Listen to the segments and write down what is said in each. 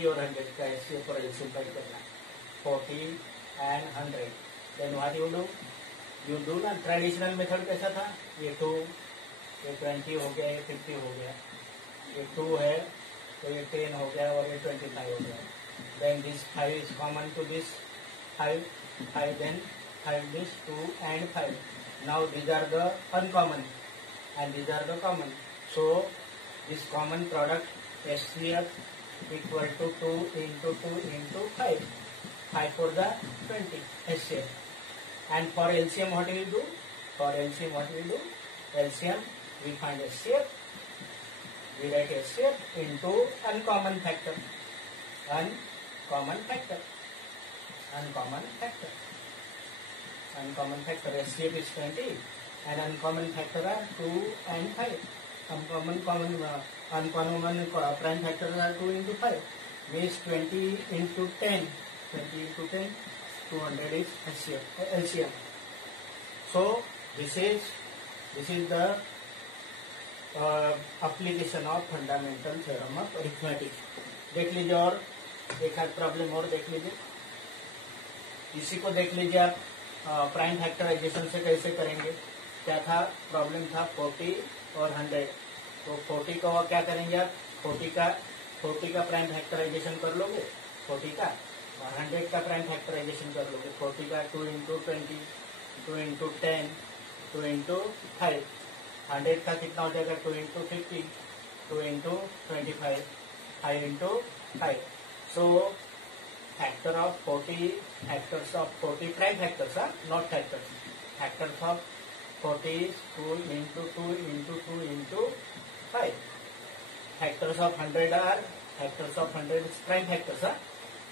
40 और 100 का एचसीएफ और एलसीएम फाइंड करना है. 40 and 100. Then what you do? You do ना ट्रेडिशनल मेथड कैसा था, ये 2, ये 20 हो गया, ये 50 हो गया, ये 2 है तो ये 10 हो गया और ये 25 हो गया. Then this 5 is common to this 5, then 5 this 2 and 5. Now these are the uncommon and these are the common. So this common product HCF equal to 2 into 2 into 5. 5 for the 20 HCF. And for LCM what we do? For LCM what we do? LCM we find HCF. We write HCF into uncommon factor. Uncommon factor. Uncommon factor. Uncommon factor HCF is 20 and uncommon factor are 2 and 5. Uncommon prime factors are 2 into 5. Means 20 into 10. 20 into 10, 200 is LCM. So this is the application of fundamental theorem of arithmetic. देख लीजिए और एक आध problem और देख लीजिए. इसी को देख लीजिए आप प्राइम फैक्टराइजेशन से कैसे करेंगे. क्या था प्रॉब्लम था 40 और 100. तो 40 का क्या करेंगे आप 40 का प्राइम फैक्टराइजेशन कर लोगे 40 का और 100 का प्राइम फैक्टराइजेशन कर लोगे. 40 का 2 into 20, 2 into 10, 2 into 5. 100 का कितना हो जाएगा 2 into 50, 2 into 25, 5 into 5. So factor of 40, factors of 40 prime factors are not factors. Factors of 40 is 2 into 2 into 2 into 5. Factors of 100 are factors of 100 is prime factors are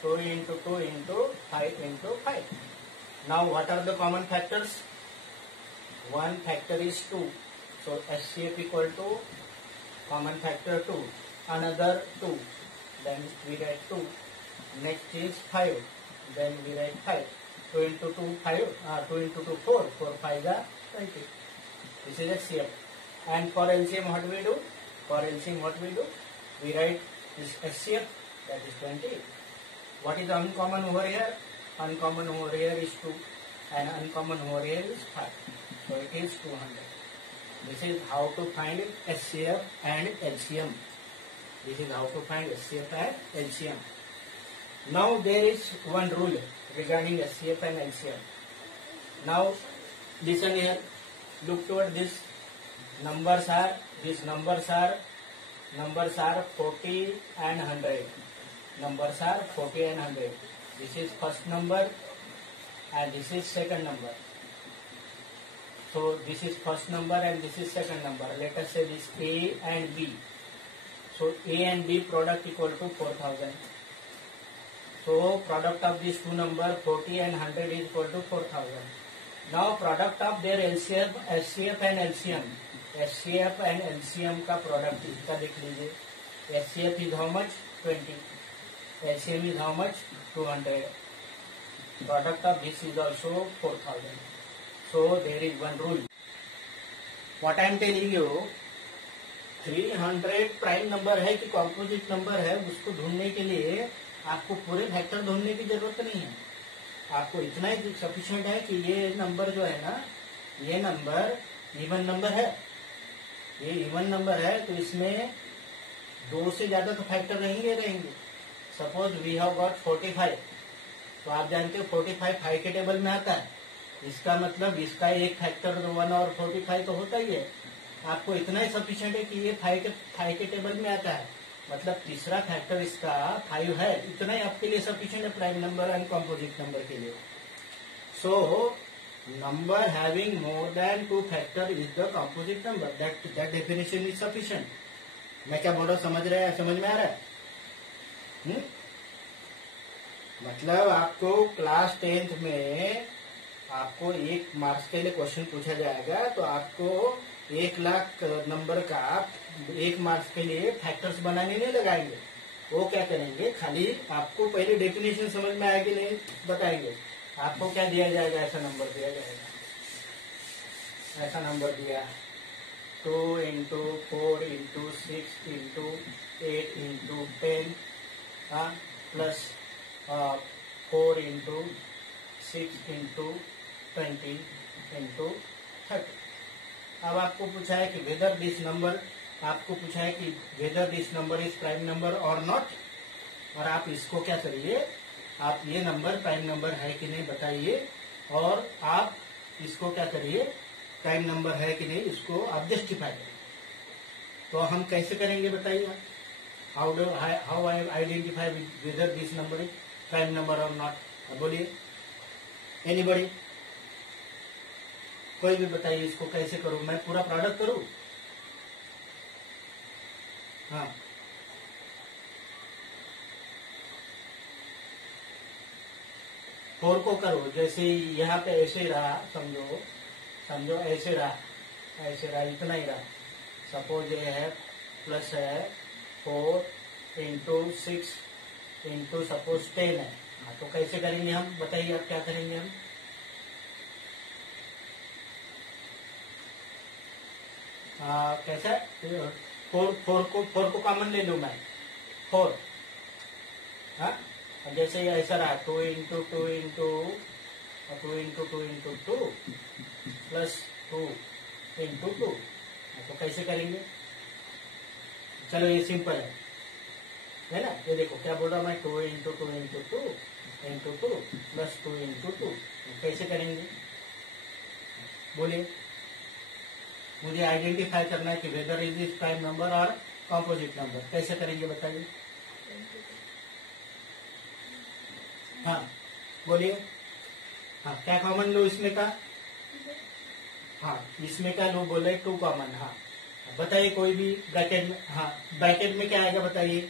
2 into 2 into 5 into 5. Now what are the common factors? One factor is 2. So HCF equal to common factor 2. Another 2. Then we write 2. Next is 5. Then we write 5. 2 into 2, 5. 2 into 2, 4. 4, 5 are 20. This is HCF. And for LCM what we do? For LCM what we do? We write this HCF, that is 20. What is uncommon over here? Uncommon over here is 2 and uncommon over here is 5. So it is 200. This is how to find HCF and LCM. This is how to find HCF and LCM. Now there is one rule regarding HCF and LCM. Now listen here. Look toward this. Numbers are 40 and 100. Numbers are 40 and 100. This is first number and this is second number. So this is first number and this is second number. Let us say this A and B. So A and B product equal to 4000. So product of these two number 40 and 100 is equal to 4000. Now product of their LCM, HCF and LCM. HCF and LCM का product इसका देख लीजिए. HCF is how much? 20. LCM is how much? 200. Product of this is also 4000. So there is one rule. What I am telling you, 300 prime number है कि composite number है, उसको ढूंढने के लिए आपको पूरे फैक्टर ढूंढने की जरूरत नहीं है. आपको इतना ही सफिशिएंट है कि ये नंबर जो है ना, ये नंबर इवन नंबर है. ये इवन नंबर है तो इसमें 2 से ज्यादा तो फैक्टर रहेंगे. Suppose we have got 45. तो आप जानते हो 45 5 के टेबल में आता है. इसका मतलब इसका एक फैक्टर 1 और 45 तो होता ही है. आपको इतना ही सफिशिएंट है कि ये 5 के टेबल में आता है. मतलब तीसरा फैक्टर इसका 5 है. इतना ही आपके लिए सफिशिएंट है prime number and composite number के लिए. So number having more than 2 factor is the composite number. That definition is sufficient. मैं क्या बोल रहा हूँ समझ में आ रहा है? मतलब आपको क्लास 10th में आपको 1 मार्क्स के लिए क्वेश्चन पूछा जाएगा तो आपको 1 लाख नंबर का 1 मार्क्स के लिए फैक्टर्स बनाने नहीं लगाएंगे. वो क्या करेंगे, खाली आपको पहले डेफिनेशन समझ में आएगी नहीं बताएंगे. आपको क्या दिया जाएगा, ऐसा नंबर दिया जाएगा. ऐसा नंबर दिया 2 into 4 into 6 into 8 into 10 plus 4 into 6 into 20 into 30। अब आपको पूछा है कि वेदर दिस नंबर, आपको पूछा है कि whether this number is prime number और नॉट, और आप इसको क्या करिए, आप ये नंबर प्राइम नंबर है कि नहीं बताइए, और आप इसको क्या करिए, प्राइम नंबर है कि नहीं इसको आप जस्टिफाई करिए। तो हम कैसे करेंगे बताइए आप, how I identify whether this number is prime number और नॉट, बोलिए एनीबॉडी, कोई भी बताइए इसको कैसे करूं, मैं पूरा प्रोडक्ट करूं? हाँ, फोर को करो, जैसे यहाँ पे ऐसे रहा, समझो समझो ऐसे रहा, इतना ही रहा। सपोज ये है प्लस है 4 इंटू 6 इंटू सपोज 10 है। हाँ, तो कैसे करेंगे हम, बताइए आप क्या करेंगे हम? कैसा? फोर को कॉमन ले लूं मैं, 4। हाँ, जैसे ये ऐसा रहा 2 into 2 into 2 into 2 into 2 plus 2 into 2। तो कैसे करेंगे? चलो ये सिंपल है ना? ये देखो क्या बोल रहा मैं, 2 into 2 into 2 into 2 plus 2 into 2। कैसे करेंगे बोलिए? मुझे आइडेंटिफाई करना है कि whether is this prime number और कॉम्पोजिट नंबर, कैसे करेंगे बताइए? हाँ बोलिए। हाँ, क्या कॉमन लो इसमें का? हाँ, इसमें का लो बोले 2 कॉमन। हाँ बताइए कोई भी ब्रैकेट में, हाँ ब्रैकेट में क्या आएगा बताइए?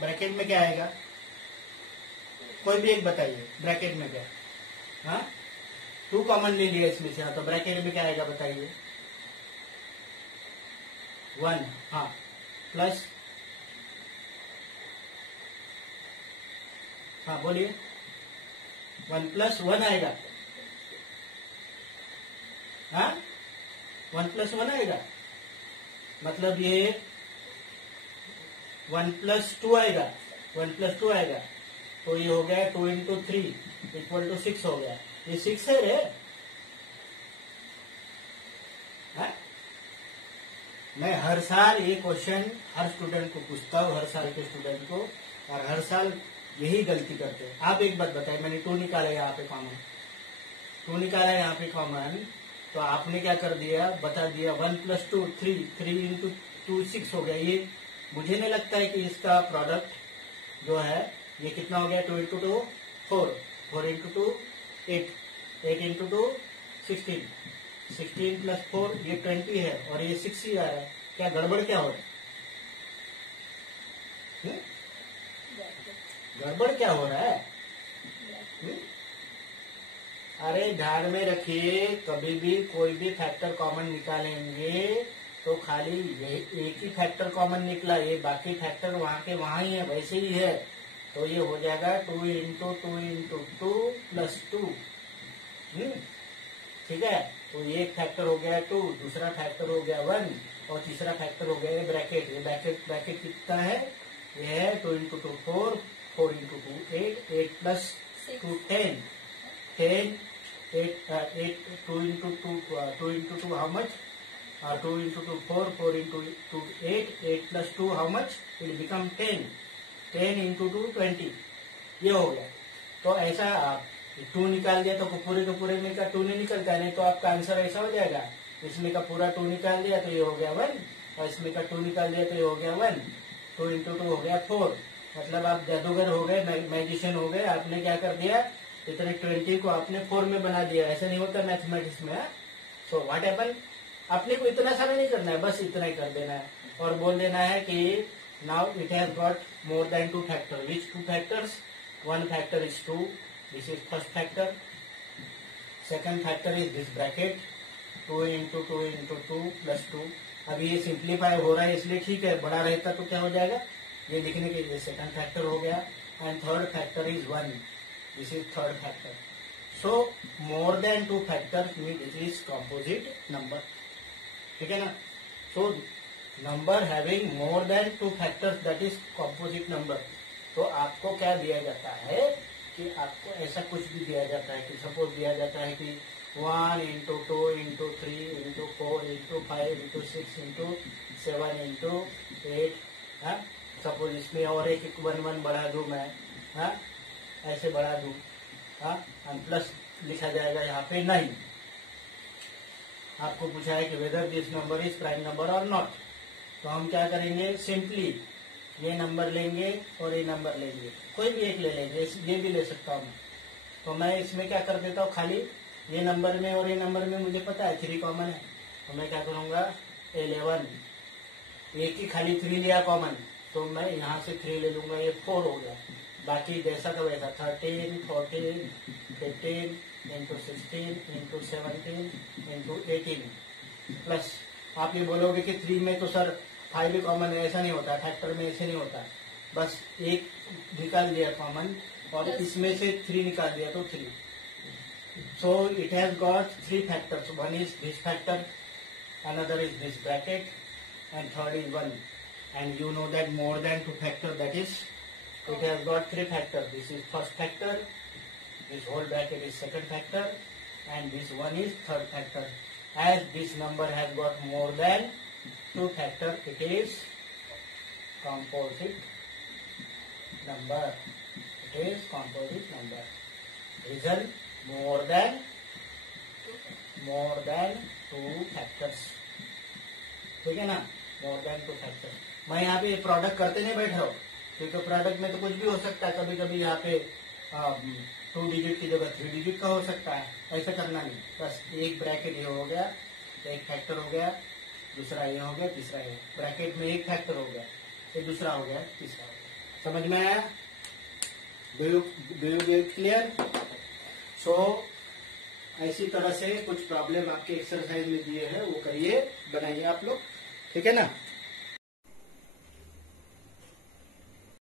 ब्रैकेट में क्या आएगा? कोई भी एक बताइए ब्रैकेट में क्या? हाँ, 2 कॉमन ले लिया इसमें से, हाँ तो ब्रैकेट में क्या आएगा बताइए? 1। हाँ, प्लस, हाँ बोलिए। 1 प्लस 1 आएगा। हाँ, 1 प्लस 1 आएगा, मतलब ये 1 प्लस 2 आएगा, 1 प्लस 2 आएगा, तो ये हो गया 2 इंटू 3 इक्वल टू 6 हो गया। ये 6 है रे। हाँ? मैं हर साल ये क्वेश्चन हर स्टूडेंट को पूछता हूँ, हर साल के स्टूडेंट को, और हर साल यही गलती करते हैं। आप एक बात बताइए, मैंने 2 निकाला यहाँ पे कॉमन, 2 निकाला यहाँ पे कॉमन, तो आपने क्या कर दिया, बता दिया 1 प्लस 2 3, 3 इंटू 2 6 हो गया। ये मुझे नहीं लगता है कि इसका प्रोडक्ट जो है ये कितना हो गया, 2 इंटू 2 4, 4 इंटू 2 8, 8 इंटू 2 16, 16 प्लस 4 ये 20 है, और ये 6 ही आ रहा है। क्या गड़बड़ क्या हो रहा है? गड़बड़ क्या हो रहा है? अरे ध्यान में रखिए, कभी भी कोई भी फैक्टर कॉमन निकालेंगे तो खाली एक ही फैक्टर कॉमन निकला, ये बाकी फैक्टर वहां के वहां ही है, वैसे ही है। तो ये हो जाएगा 2 इंटू 2 इंटू 2 प्लस 2। ठीक है, तो ये एक फैक्टर हो गया 2, दूसरा फैक्टर हो गया 1, और तीसरा फैक्टर हो गया ये ब्रैकेट। ये ब्रैकेट कितना है? ये है 2 into 2 4, 4 into 2 8, 8 plus 2 10, 10 8 2 into 2 into 2 how much? 2 into 2 4, 4 into 2 8, 8 plus 2 how much? It become 10, 10 into 2 20। ये हो गया। तो ऐसा आप 2 निकाल दिया तो पूरे के पूरे में का 2 नहीं निकलता है, नहीं तो आपका आंसर ऐसा हो जाएगा, इसमें का पूरा 2 निकाल दिया तो ये हो गया 1, और इसमें का 2 निकाल दिया तो ये हो गया 1, 2 into 2 हो गया 4। मतलब आप जादूगर हो गए, मैजिशियन हो गए, आपने क्या कर दिया, इतने 20 को आपने 4 में बना दिया। ऐसा नहीं होता मैथमेटिक्स में। सो व्हाट हैपन, आपने को इतना सारा नहीं करना है, बस इतना ही कर देना है और बोल देना है कि now it has got more than 2 factor. Which 2 factors? 1 factor is 2, this is first factor. Second factor is this bracket 2 into 2 into 2 plus 2। अभी ये सिंप्लीफाई हो रहा है इसलिए ठीक है, बड़ा रहता तो क्या हो जाएगा, ये लिखने के लिए सेकंड फैक्टर हो गया। And third factor is 1, this is third factor. So more than 2 factors mean it is composite number. ठीक है ना? So number having more than 2 factors that is composite number. तो आपको क्या दिया जाता है कि आपको ऐसा कुछ भी दिया जाता है कि सपोज दिया जाता है कि 1 into 2 into 3 into 4 into 5 into 6 into 7 into 8। हाँ, सपोज इसमें और एक 1 बढ़ा दूं मैं, हाँ ऐसे बढ़ा दूं, हाँ प्लस लिखा जाएगा यहाँ पे नहीं। आपको पूछा है कि whether this number is prime number और नॉट, तो हम क्या करेंगे, सिंपली ये नंबर लेंगे और ये नंबर लेंगे, कोई भी एक ले लेंगे, ये भी ले सकता हूँ। तो मैं इसमें क्या कर देता हूँ, खाली ये नंबर में और ये नंबर में मुझे पता है 3 कॉमन है, तो मैं क्या करूँगा 11, एक ही खाली 3 लिया कॉमन, तो मैं यहाँ से 3 ले लूंगा, ये 4 हो गया। बाकी जैसा का वैसा 13, 14, 15 इंटू 16 इंटू 17 इंटू 18 प्लस। आप ये बोलोगे कि 3 में तो सर 5 भी कॉमन है, ऐसा नहीं होता, फैक्टर में ऐसे नहीं होता, बस एक निकाल दिया कॉमन और इसमें से 3 निकाल दिया तो 3। So it has got 3 factors, one is this factor, another is this bracket and third is 1, and you know that more than 2 factor, that is it has got 3 factor. This is first factor, this whole bracket is second factor, and this one is third factor. As this number has got more than 2 factor, it is composite number. It is composite number. Reason, more than 2 factors. ठीक है ना, more than 2 factor. मैं यहाँ पे product करते नहीं बैठ रहा हूँ, क्योंकि प्रोडक्ट में तो कुछ भी हो सकता है, कभी कभी यहाँ पे 2 डिजिट की जगह 3 डिजिट का हो सकता है, ऐसा करना नहीं। बस एक ब्रैकेट ये हो गया, एक फैक्टर हो गया, दूसरा ये हो गया, तीसरा ये, ब्रैकेट में एक फैक्टर हो गया, फिर दूसरा हो गया, तीसरा हो गया। समझ में आया? Do you get clear? So ऐसी तरह से कुछ प्रॉब्लम आपके एक्सरसाइज में दिए हैं, वो करिए, बनाइए आप लोग, ठीक है ना।